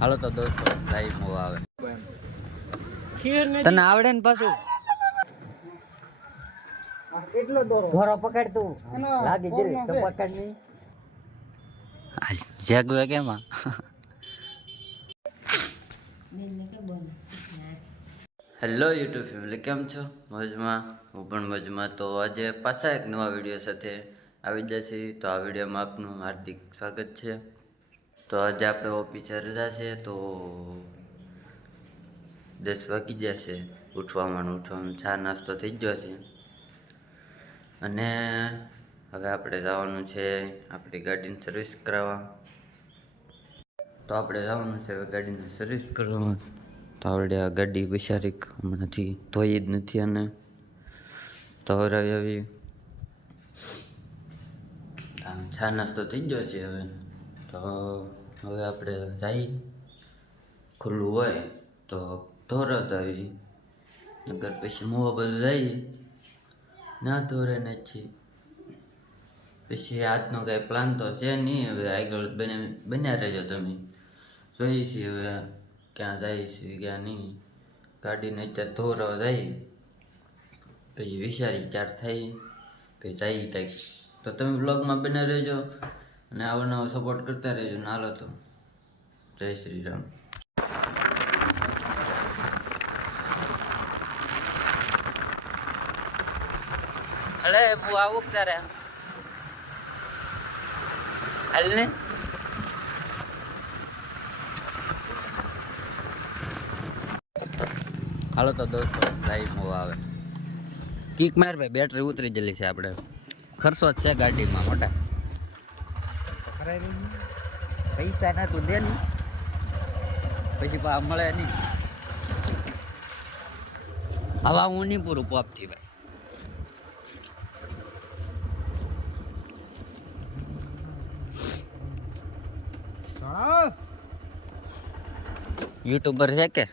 હાલો તો દોસ્તો live move આવે. તને આવડે ને પાછું કેટલો દોરો ધોરો પકડ તું લાગી જરી તો પકડ નહીં જાગવે કેમાં. હેલો યુટ્યુબ ફેમિલી, કેમ છો? મજમાં? હું પણ મજમાં. તો આજે પાછા એક નવા વિડીયો સાથે આવી જશે. તો આ વિડીયોમાં આપનું હાર્દિક સ્વાગત છે. તો આજે આપણે ઓફિસે રજા છે, તો 10 વાગી જશે. ઉઠવામાં ચા નાસ્તો થઈ ગયો છે અને હવે આપણે જવાનું છે આપણી ગાડીની સર્વિસ કરાવવા. તો આપણે જવાનું છે હવે ગાડીની સર્વિસ કરવા. તો આવડે આ ગાડી બિચારી હમણાંથી ધોઈ જ નથી અને તો આવી ચા નાસ્તો થઈ ગયો છે હવે. તો હવે આપણે જઈએ, ખુલ્લું હોય તો ધોરત આવી, નગર પછી મોવા બધું જઈએ ના ધોરે નથી. પછી આજનો કાંઈ પ્લાન તો છે નહીં. હવે આગળ બન્યા રહેજો, તમે જોઈએ છીએ હવે ક્યાં જાય છે ક્યાં નહીં. ગાડીને અત્યારે ધોરવા જઈએ પછી વિચારી ક્યારે થઈ પછી જઈએ કંઈક. તો તમે બ્લોગમાં બન્યા રહેજો અને આવો નવો સપોર્ટ કરતા રહેજો. નાલો તો જય શ્રી રામ. અરે હું આવું તારે હાલ ને. હાલો તો દોસ્તો લાઈવ મૂવ આવે. કિક માર ભાઈ, બેટરી ઉતરી ગયેલી છે. આપણે ખર્ચો જ છે ગાડીમાં મોટા. પૈસા ના તું દે ને પછી પા મળે નહીં. હવા હું નહીં પૂરું પોપથી ભાઈ. યુટ્યુબર છે કે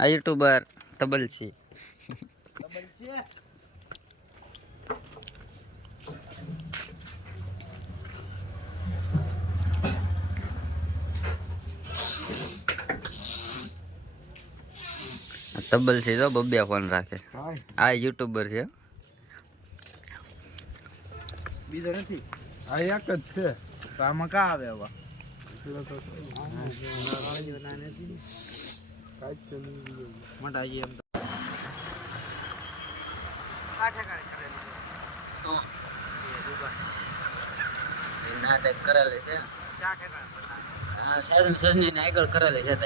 આ યુટ્યુબર તબલ છે. તબલ છે તો બબ્બે ફોન રાખે. આ યુટ્યુબર છે, બીજો નથી. આ એક જ છે. તો આમાં કા આવે હવે? મોટા એમ ના તે કરેલી છે. હા, સાજન સજની ને આગળ કરેલી છે.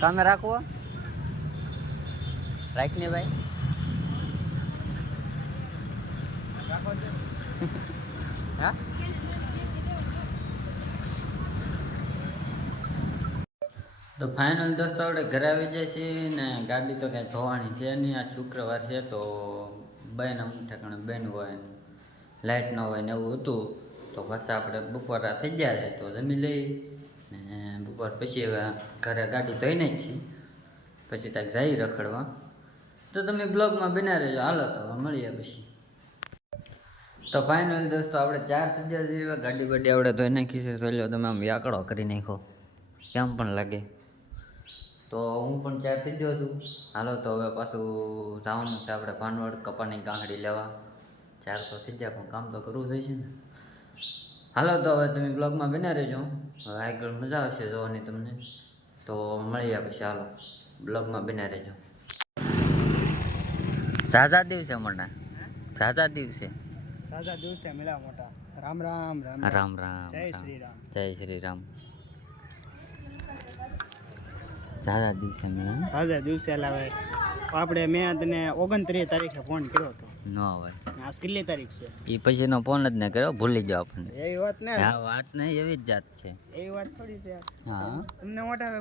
તમે રાખવો રાખ ને ભાઈ. હા તો ફાઇનલ દોસ્તો આપણે ઘરે આવી જાય છે ને. ગાડી તો કાંઈ ધોવાની છે નહીં. આ શુક્રવાર છે તો બેન અમુક ઠેકાણે બેન હોય, લાઇટ ન હોય ને એવું હતું. તો પાછા આપણે બપોરા થઈ ગયા છે તો જમી લઈ ને બપોર પછી હવે ઘરે ગાડી ધોઈને જ છીએ. પછી ત્યાં જઈ રખડવા. તો તમે બ્લોગમાં બન્યા રહેજો. હાલો તો મળીએ પછી. તો ફાઇનલ દોસ્તો આપણે 4 થઈ ગયા છીએ. ગાડી બાડી આપણે ધોઈ નાખી છે. જોઈ લો તમે, આમ યાકડો કરી નાખો કેમ પણ લાગે. તો હું પણ 4 થઈ ગયો છું. હાલો તો હવે પાછું જવાનું છે આપણે ભાનવડ કપાની ગાંગડી લેવા. 4 તો થઈ ગયા પણ કામ તો કરવું થઈ છે ને. હાલો તો હવે તમે બ્લોગમાં બન્યા રહેજો. હવે આગળ મજા આવશે જોવાની તમને. તો મળીએ પછી. હાલો બ્લોગમાં બન્યા રહેજો. ઝાઝા દિવસે મોટા, ઝાઝા દિવસે મળ્યા મોટા. રામ રામ રામ રામ રામ. જય શ્રી રામ. જય શ્રી રામ. ઝાઝા દિવસે મળ્યા. તાજા દિવસે લાવે આપણે. મેં તને 29 તારીખે ફોન કર્યો હતો. ન હોય આજ કેટલી તારીખ છે? એ પછીનો ફોન જ ન કર્યો, ભૂલી જાવ આપણને. એવી વાત ને. હા, વાત નહીં એવી જ જાત છે. એવી વાત થોડી છે. હા, તમને મોટા હવે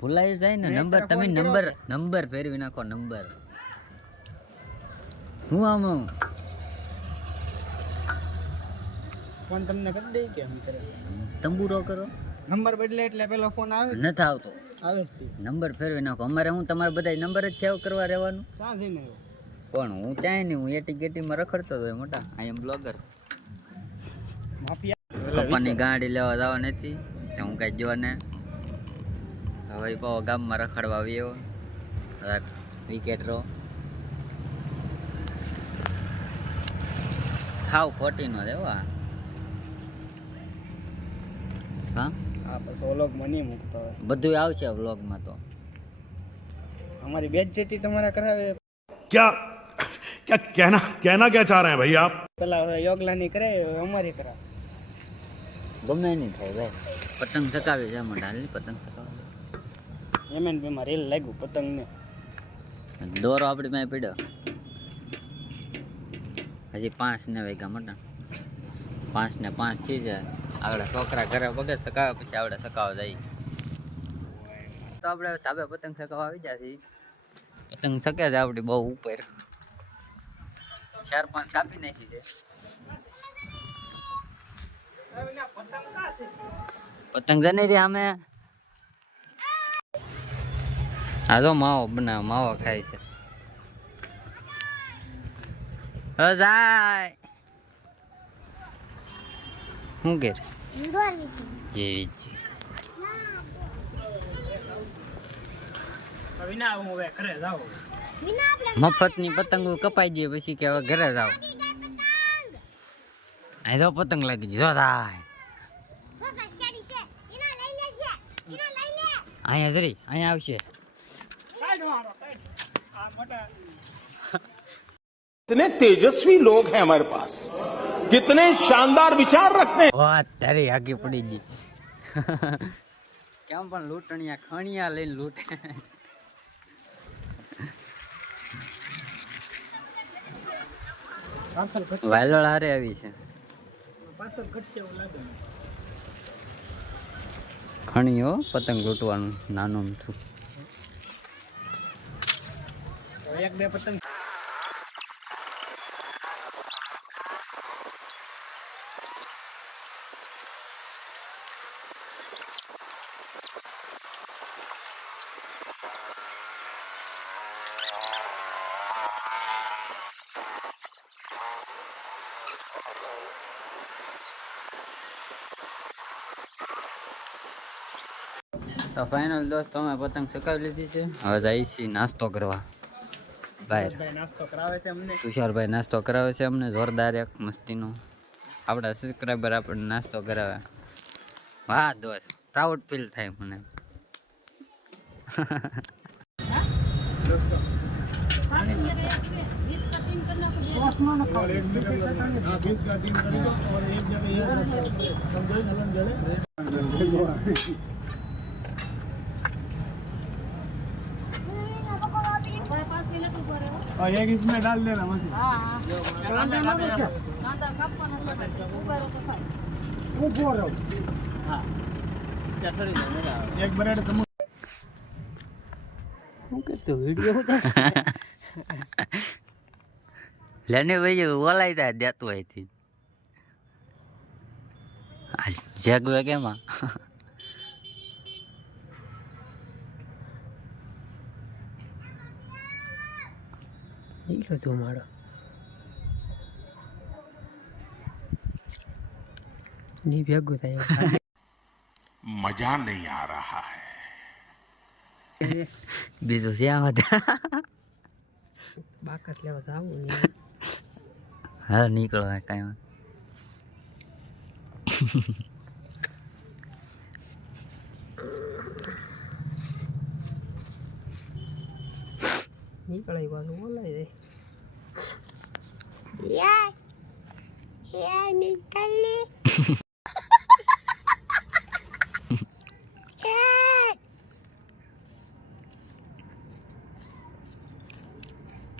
ભૂલાઈ જાય ને. નંબર તમે નંબર ફેરવી નાખો. નંબર હું આમ ફોન તમને કરી દઈ કે એમ કરે તંબુરો કરો. નંબર બદલે એટલે પેલો ફોન આવે નથી આવતો. આવે જ તે. નંબર ફેરવી નાખો. અમારે હું તમારે બધા નંબર જ સેવ કરવા રહેવાનું. ક્યાં જઈને આવ્યો પણ હું ત્યાં નહીં, હું એટી ગેટીમાં રખડતો હતો મોટા. આઈ એમ બ્લોગર. માફિયા પપ્પાની ગાડી લેવા જવા નથી તો હું કાંઈ જો ને હવે પાવો ગામમાં રખડવા આવ્યો વિકેટ રો ખાવ ખોટી નો દેવા. હા હા પછી ઓલોગ મની મૂકતો હોય બધું આવશે વ્લોગમાં. તો અમારી બેચ જતી તમારા કરાવે क्या क्या कहना कहना क्या चाह रहे हैं भाई आप? પેલા યોગલાની કરે અમારી કરાવે ગમે નહીં થાય ભાઈ. પતંગ ચકાવી છે મોટા. હાલની પતંગ ચકાવી MNP માં રેલ લાગ્યું પતંગ ને દોરો આપણી પાસે પડ્યો. હજી 5 ને વાગ્યા મોટા. 5 ને 5 થઈ જાય. આવડે છોકરા ઘરે પગે ચકાવે પછી આવડે ચકાવવા જાય. તો આપણે ધાબે પતંગ ચકાવવા આવી જાય છે. પતંગ ચકે છે આપણી બહુ ઉપર 4-5 કાપી નાખી છે. પતંગ જને રે અમે આ તો માવો બનાવ માવો ખાય છે. જાય શું કે જેવી મફતની પતંગો કપાઈ ગઈ પછી કે હવે ઘરે જાવ. અહીં તો પતંગ લાગી ગઈ. જો થાય અહીંયા જરી અહીંયા આવશે. कितने तेजस्वी लोग हैं हमारे पास, कितने शानदार विचार रखते हैं. વાહ તારી આગી પડી ગઈ. કેમ પણ લૂંટણિયા ખણિયા લઈને લૂંટે. વાયલોળ હારે આવી છે. ખણીઓ પતંગ લૂંટવાનું નાનું છું. એક બે પતંગ તો ફાઇનલ દોસ્તો અમે પતંગ ચકાવી લીધી છે. હવે જઈએ છીએ નાસ્તો કરવા બહાર. નાસ્તો કરાવે છે અમને. તુષારભાઈ નાસ્તો કરાવે છે અમને જોરદાર એક મસ્તીનો. આપણા સબસ્ક્રાઈબર આપણને નાસ્તો કરાવે. વાહ દોસ્ત પ્રાઉડ ફીલ થાય મને. एक इसमें डाल देना मसी एक ब्रेड શું કરતો વિડીયો લેને ભાઈ ઓલાઈ તા દેતું અહીંથી આ જગવે કેમાં તું મારો ની ભેગું થાય मजा नहीं आ रहा है. બીજું જ્યાં હતા બાકસ લેવા જાવું ને હા નીકળો કાંઈ નીકળાય પાછું બોલાય Ya, Nikali.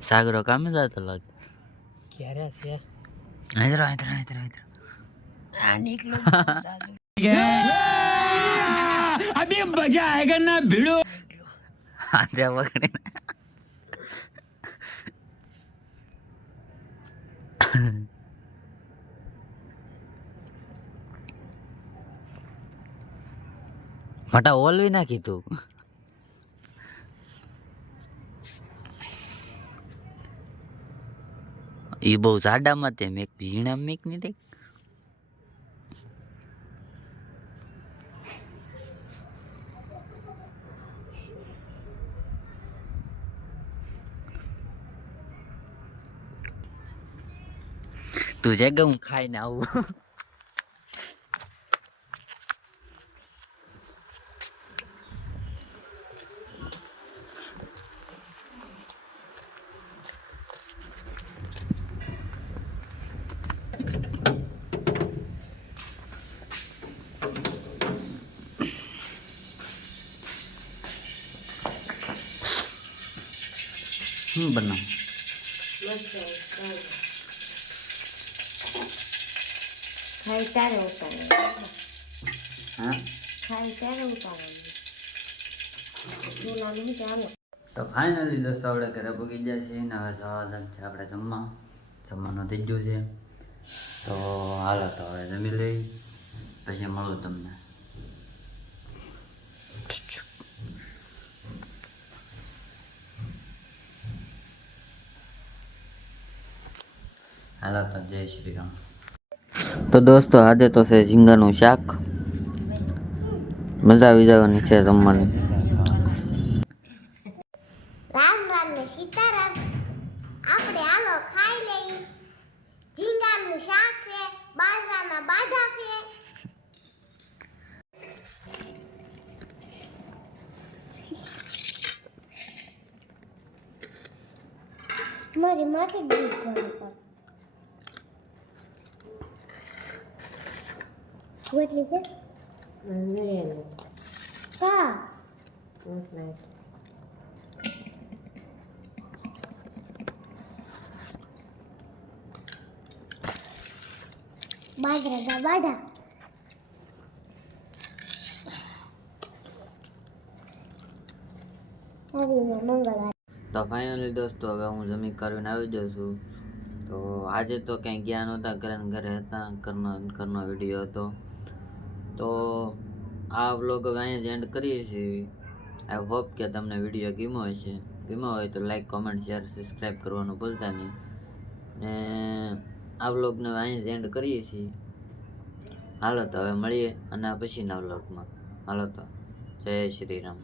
સાગરો કામે જતો લાગે ક્યારે છે આઈતરો આ નીકળો अभी मजा आएगा ना भिड़ो. આ ત્યાં વગડે ફટા ઓલવી નાખી તું. એ બહુ જાડામાં તે મેક ઝીણા મેક નહીં દે. તું જગ્યા હું ખાઈને આવું. બનાવ ખાઈ ત્યારે ઉતારે હા. ખાઈ ત્યારે ઉતારે બોલાનું ચાલો તો ફાઇનલી દોસ્તો આપણે ઘરે પહોંચી ગયા છીએ ને હવે જવાનું છે આપણે જમવાનું થઈ ગયું છે. તો હાલો તો હવે જમી લઈ પછી મળું તમને. હાલો તો જય શ્રી રામ. તો દોસ્તો આજે તો છે ઝીંગાનું શાક. મજા આવી જવાની છે જમવાની. રામ રામ ને સીતારામ. આપણે હાલો ખાઈ લઈ. ઝીંગાનું શાક છે, બાજરાના બાઢા છે. મારી માથે દૂધ ભરવું પડે. કેટલી છે? હા બાજરાના બાઢા. મંગળવાર. તો ફાઇનલી દોસ્તો હવે હું જમી કરીને આવી જાઉં છું. તો આજે તો કંઈ ગયા નહોતા, ઘરે ને ઘરે હતા, ઘરનો વિડીયો હતો. તો આ વ્લોગ હવે અહીંયા જ એન્ડ કરીએ છીએ. આઈ હોપ કે તમને વિડીયો ગમ્યો હશે. ગમ્યો હોય તો લાઈક, કોમેન્ટ, શેર, સબસ્ક્રાઈબ કરવાનું ભૂલતા નહીં. ને આ વ્લોગને અહીંયા જ એન્ડ કરીએ છીએ. હાલો તો હવે મળીએ અને પછીના વ્લોગમાં. હાલો તો જય શ્રી રામ.